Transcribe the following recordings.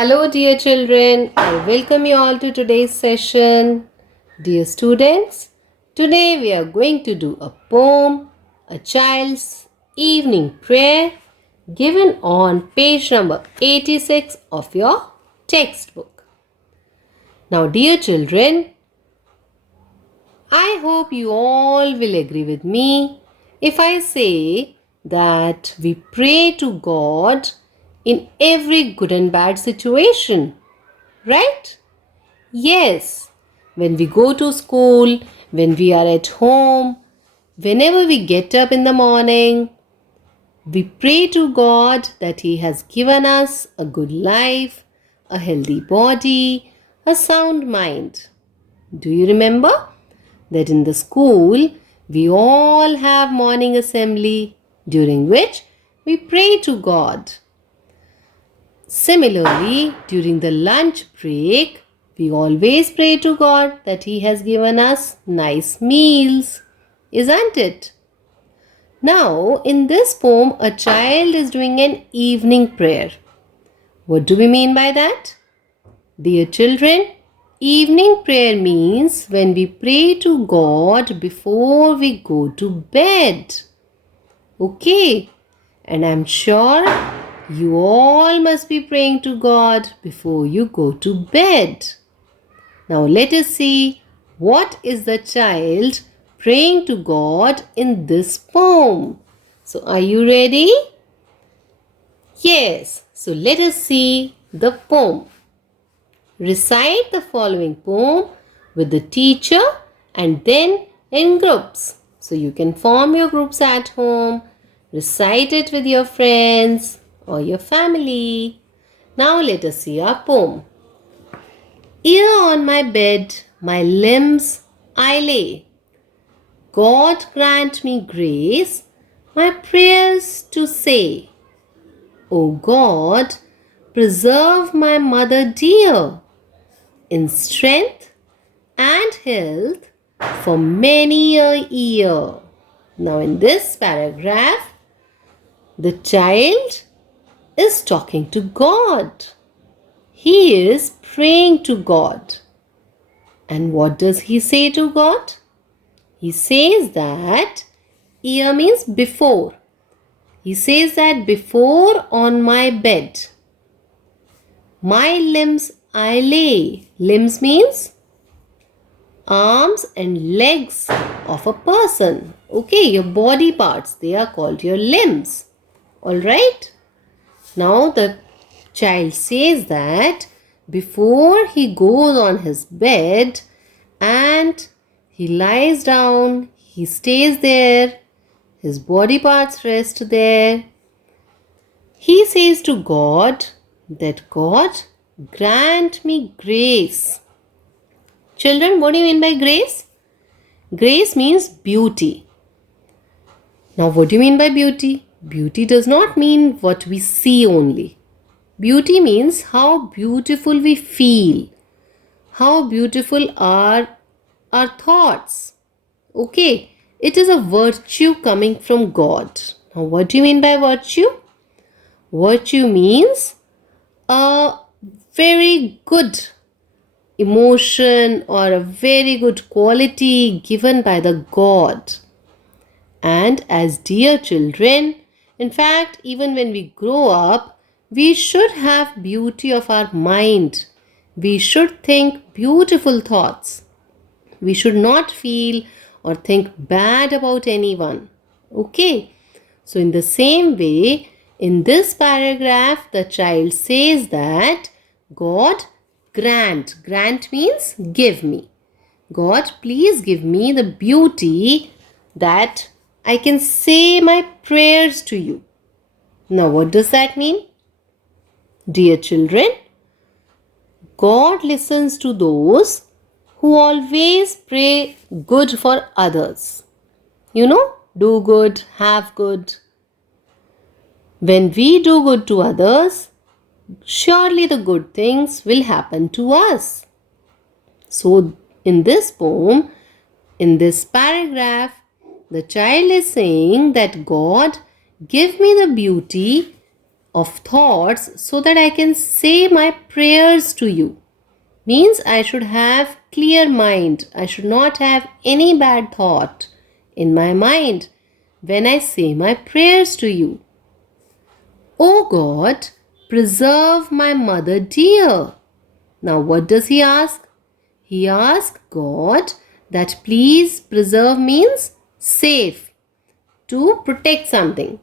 Hello, dear children. I welcome you all to today's session. Dear students, today we are going to do a poem, a child's evening prayer, given on page number 86 of your textbook. Now, dear children, I hope you all will agree with me if I say that we pray to God in every good and bad situation, right? Yes, when we go to school, when we are at home, whenever we get up in the morning, we pray to God that He has given us a good life, a healthy body, a sound mind. Do you remember that in the school we all have morning assembly during which we pray to God? Similarly, during the lunch break, we always pray to God that He has given us nice meals, isn't it? Now, in this poem, a child is doing an evening prayer. What do we mean by that? Dear children, evening prayer means when we pray to God before we go to bed. Okay, and I'm sure you all must be praying to God before you go to bed. Now let us see what is the child praying to God in this poem. So are you ready? Yes. So let us see the poem. Recite the following poem with the teacher and then in groups. So you can form your groups at home, recite it with your friends or your family. Now let us see our poem. Here on my bed, my limbs I lay. God grant me grace, my prayers to say. O God, preserve my mother dear in strength and health for many a year. Now in this paragraph, the child is talking to God. He is praying to God. And what does he say to God? He says that year means before. He says that before on my bed, my limbs I lay. Limbs means arms and legs of a person. Okay, your body parts, they are called your limbs. Alright? Now the child says that before he goes on his bed and he lies down, he stays there, his body parts rest there. He says to God that God grant me grace. Children, what do you mean by grace? Grace means beauty. Now, what do you mean by beauty? Beauty does not mean what we see only. Beauty means how beautiful we feel, how beautiful are our thoughts. Okay, it is a virtue coming from God. Now, what do you mean by virtue? Virtue means a very good emotion or a very good quality given by the God. And as dear children, in fact, even when we grow up, we should have beauty of our mind. We should think beautiful thoughts. We should not feel or think bad about anyone. Okay? So, in the same way, in this paragraph, the child says that God grant. Grant means give me. God, please give me the beauty that I can say my prayers to you. Now, what does that mean? Dear children, God listens to those who always pray good for others. You know, do good, have good. When we do good to others, surely the good things will happen to us. So, in this poem, in this paragraph, the child is saying that God, give me the beauty of thoughts so that I can say my prayers to you. Means I should have clear mind. I should not have any bad thought in my mind when I say my prayers to you. O God, preserve my mother dear. Now what does he ask? He asks God that please preserve means save, to protect something.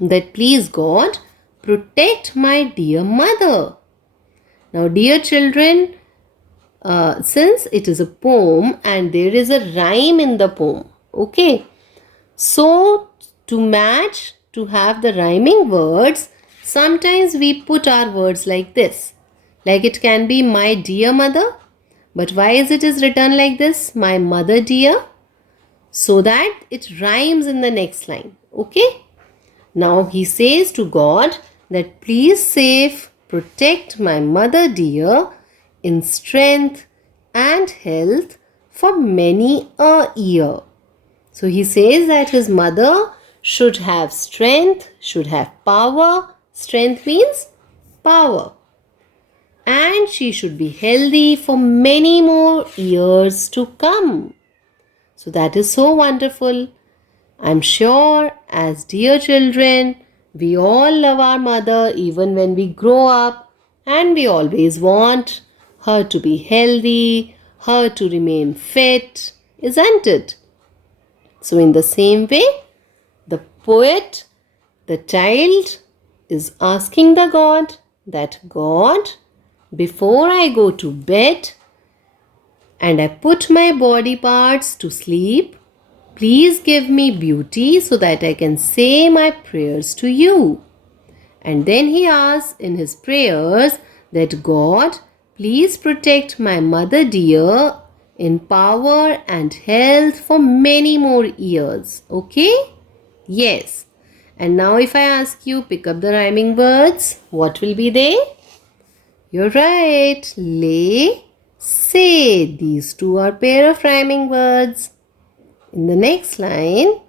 That please God protect my dear mother. Now dear children, since it is a poem and there is a rhyme in the poem, okay, so to match, to have the rhyming words, sometimes we put our words like this. Like it can be my dear mother, but why is written like this? My mother dear, so that it rhymes in the next line. Okay. Now he says to God that please save, protect my mother dear in strength and health for many a year. So he says that his mother should have strength, should have power. Strength means power. And she should be healthy for many more years to come. So that is so wonderful. I'm sure as dear children, we all love our mother even when we grow up, and we always want her to be healthy, her to remain fit, isn't it? So in the same way, the poet, the child, is asking the God that God, before I go to bed and I put my body parts to sleep, please give me beauty so that I can say my prayers to you. And then he asks in his prayers that God, please protect my mother dear in power and health for many more years. Okay? Yes. And now if I ask you, pick up the rhyming words, what will be they? You're right. Lay, say. These two are pair of rhyming words. In the next line,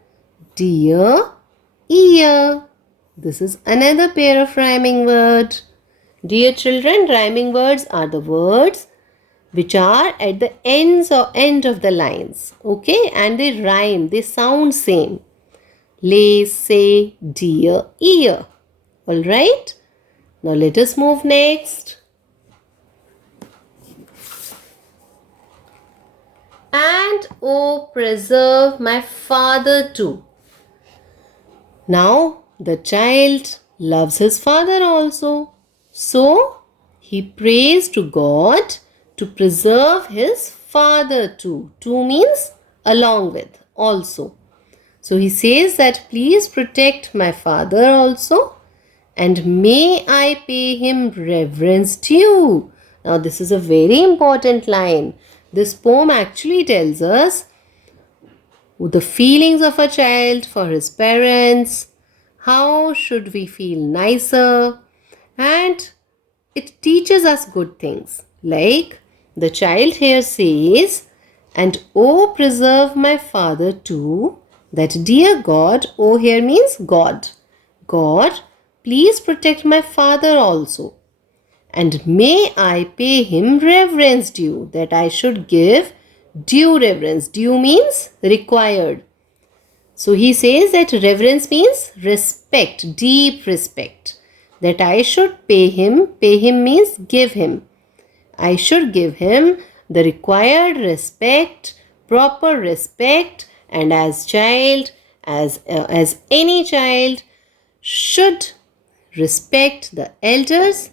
dear, ear. This is another pair of rhyming word. Dear children, rhyming words are the words which are at the end of the lines. Okay, and they rhyme, they sound same. Lay, say, dear, ear. Alright, now let us move next. And oh, preserve my father too. Now the child loves his father also. So he prays to God to preserve his father too. Too means along with, also. So he says that please protect my father also, and may I pay him reverence due. Now this is a very important line. This poem actually tells us the feelings of a child for his parents, how should we feel nicer, and it teaches us good things. Like the child here says, and oh preserve my father too, that dear God, oh here means God. God, please protect my father also. And may I pay him reverence due, that I should give due reverence. Due means required. So he says that reverence means respect, deep respect. That I should pay him means give him. I should give him the required respect, proper respect, and as any child should respect the elders.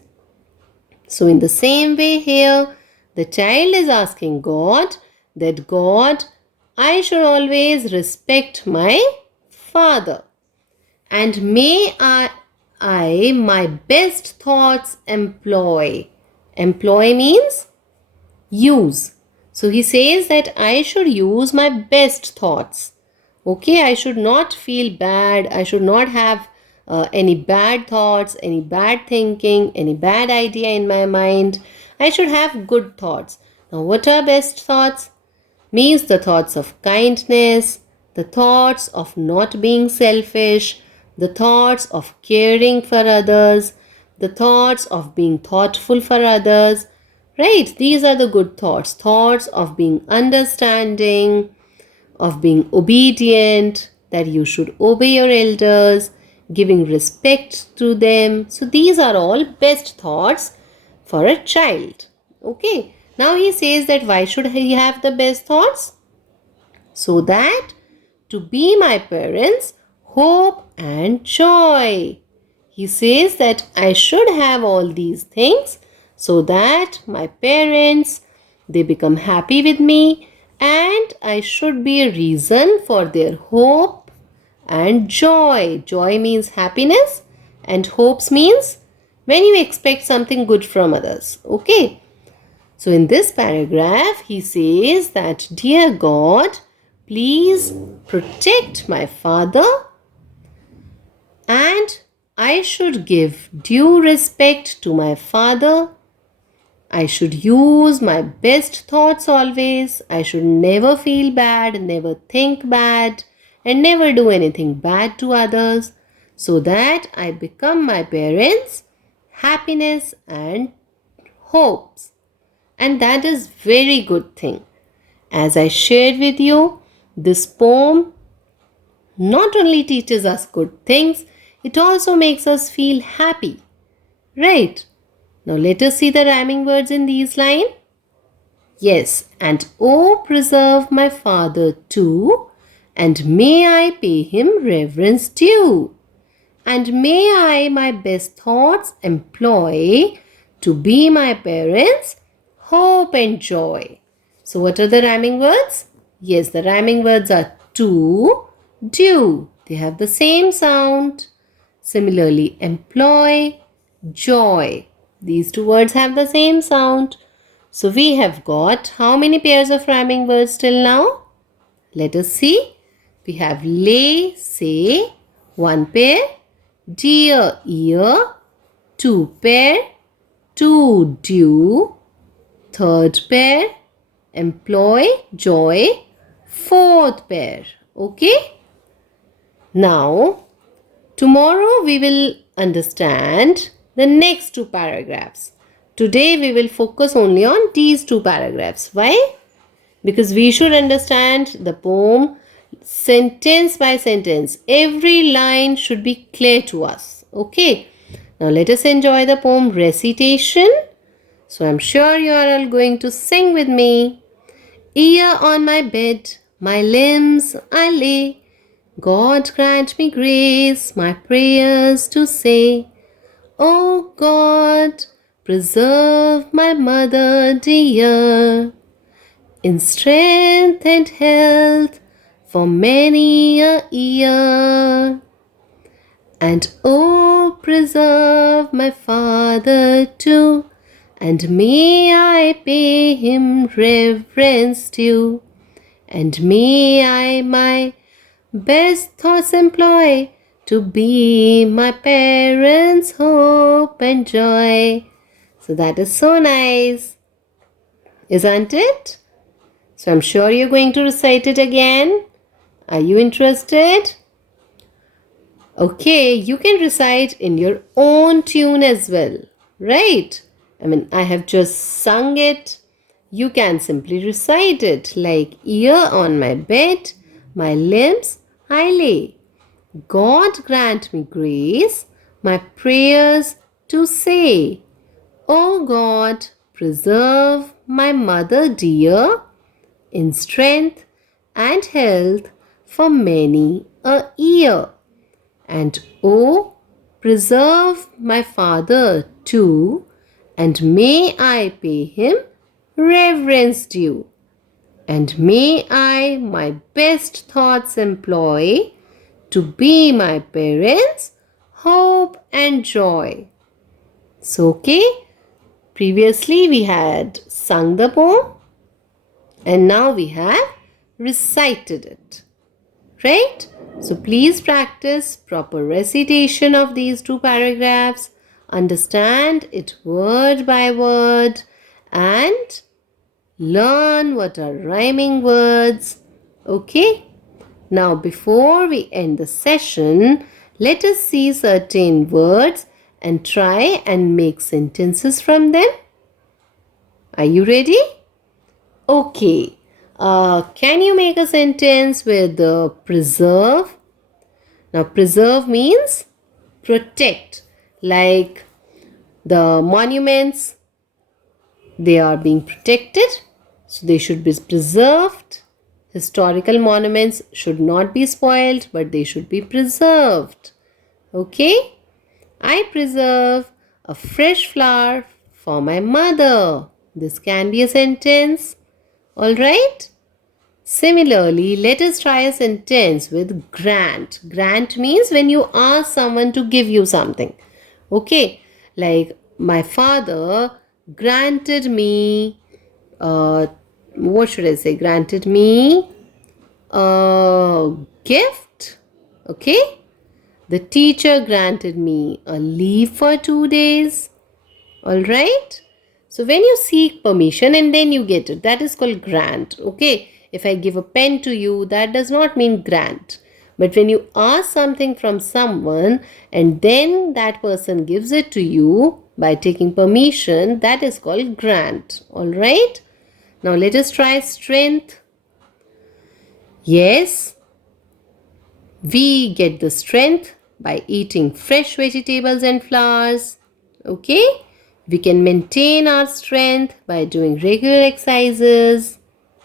So in the same way here, the child is asking God that God, I should always respect my father, and may I my best thoughts employ. Employ means use. So he says that I should use my best thoughts. Okay, I should not feel bad. I should not have any bad thoughts, any bad thinking, any bad idea in my mind. I should have good thoughts. Now, what are best thoughts? Means the thoughts of kindness, the thoughts of not being selfish, the thoughts of caring for others, the thoughts of being thoughtful for others, right? These are the good thoughts, thoughts of being understanding, of being obedient, that you should obey your elders, giving respect to them. So these are all best thoughts for a child. Okay. Now he says that why should he have the best thoughts? So that to be my parents, hope and joy. He says that I should have all these things so that my parents, they become happy with me, and I should be a reason for their hope and joy. Joy means happiness and hopes means when you expect something good from others. Okay. So in this paragraph, he says that, Dear God, please protect my father, and I should give due respect to my father. I should use my best thoughts always. I should never feel bad, never think bad, and never do anything bad to others, so that I become my parents' happiness and hopes. And that is very good thing. As I shared with you, this poem not only teaches us good things, it also makes us feel happy. Right? Now let us see the rhyming words in these lines. Yes, and oh, preserve my father too, and may I pay him reverence due. And may I my best thoughts employ to be my parents' hope and joy. So what are the rhyming words? Yes, the rhyming words are to, due. They have the same sound. Similarly, employ, joy. These two words have the same sound. So we have got how many pairs of rhyming words till now? Let us see. We have lay, say, one pair, dear, ear, two pair, to, due, third pair, employ, joy, fourth pair. Okay? Now, tomorrow we will understand the next two paragraphs. Today we will focus only on these two paragraphs. Why? Because we should understand the poem sentence by sentence. Every line should be clear to us. Okay? Now let us enjoy the poem Recitation. So I'm sure you are all going to sing with me. Here on my bed, my limbs I lay. God grant me grace, my prayers to say. O God, preserve my mother dear, in strength and health for many a year. And oh, preserve my father too, and may I pay him reverence due, and may I my best thoughts employ to be my parents' hope and joy. So that is so nice, isn't it? So I'm sure you're going to recite it again. Are you interested? Okay, you can recite in your own tune as well, right? I have just sung it. You can simply recite it like, here on my bed, my limbs I lay. God grant me grace, my prayers to say. O God, preserve my mother dear, in strength and health for many a year. And O, preserve my father too, and may I pay him reverence due. And may I my best thoughts employ to be my parents' hope and joy. So, okay, previously we had sung the poem and now we have recited it, right? So, please practice proper recitation of these two paragraphs, understand it word by word, and learn what are rhyming words, okay? Now, before we end the session, Let us see certain words and try and make sentences from them. Are you ready? Okay. Can you make a sentence with preserve? Now, preserve means protect. Like the monuments, they are being protected, so they should be preserved. Historical monuments should not be spoiled, but they should be preserved. Okay? I preserve a fresh flower for my mother. This can be a sentence. Alright? Similarly, let us try a sentence with grant. Grant means when you ask someone to give you something. Okay? Like my father granted me, what should I say? Granted me a gift. Okay? The teacher granted me a leave for 2 days. Alright? So when you seek permission and then you get it, that is called grant. Okay? If I give a pen to you, that does not mean grant. But when you ask something from someone and then that person gives it to you by taking permission, that is called grant. Alright? Now let us try strength. Yes, we get the strength by eating fresh vegetables and flowers. Okay? We can maintain our strength by doing regular exercises.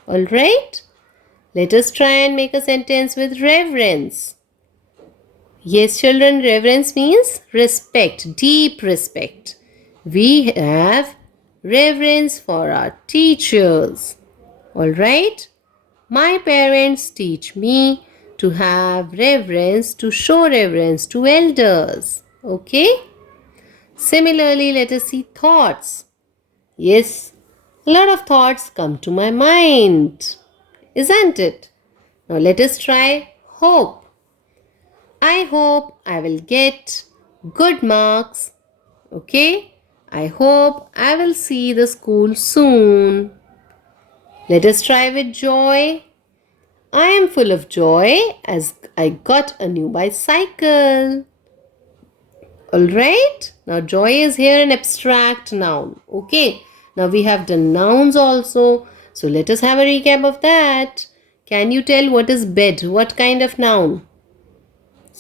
Alright? Let us try and make a sentence with reverence. Yes, children, reverence means respect, deep respect. We have reverence for our teachers. Alright? My parents teach me to have reverence, to show reverence to elders. Okay? Similarly, let us see thoughts. Yes, a lot of thoughts come to my mind, isn't it? Now let us try hope. I hope I will get good marks. Okay? I hope I will see the school soon. Let us try with joy. I am full of joy as I got a new bicycle. Alright? Now joy is here an abstract noun. Okay? Now we have done nouns also. So let us have a recap of that. Can you tell what is bed? What kind of noun?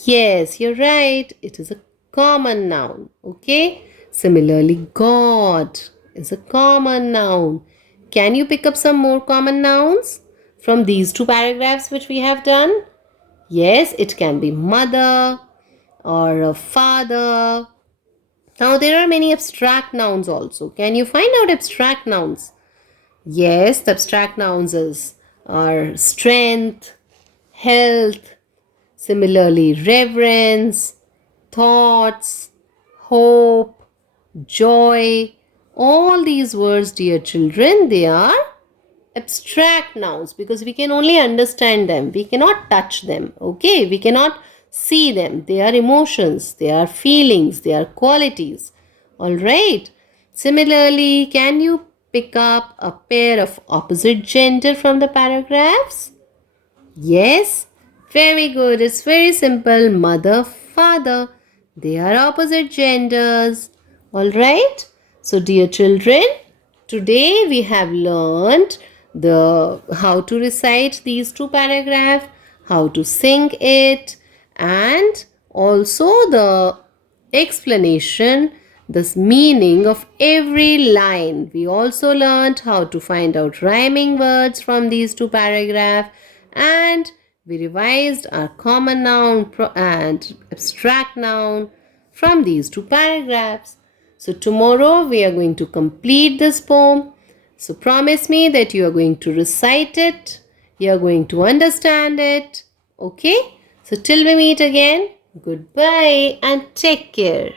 Yes, you're right. It is a common noun. Okay? Similarly, God is a common noun. Can you pick up some more common nouns from these two paragraphs which we have done? Yes, it can be mother or a father. Now, there are many abstract nouns also. Can you find out abstract nouns? Yes, the abstract nouns are strength, health, similarly reverence, thoughts, hope, joy. All these words, dear children, they are abstract nouns because we can only understand them. We cannot touch them. Okay, we cannot see them. They are emotions, they are feelings, they are qualities. All right. Similarly, can you pick up a pair of opposite gender from the paragraphs? Yes, very good. It's very simple. Mother, father. They are opposite genders. All right. So, dear children, today we have learned the how to recite these two paragraphs, how to sing it, and also the explanation, the meaning of every line. We also learned how to find out rhyming words from these two paragraphs, and we revised our common noun and abstract noun from these two paragraphs. So tomorrow we are going to complete this poem. So promise me that you are going to recite it, you are going to understand it. Okay? So till we meet again, goodbye and take care.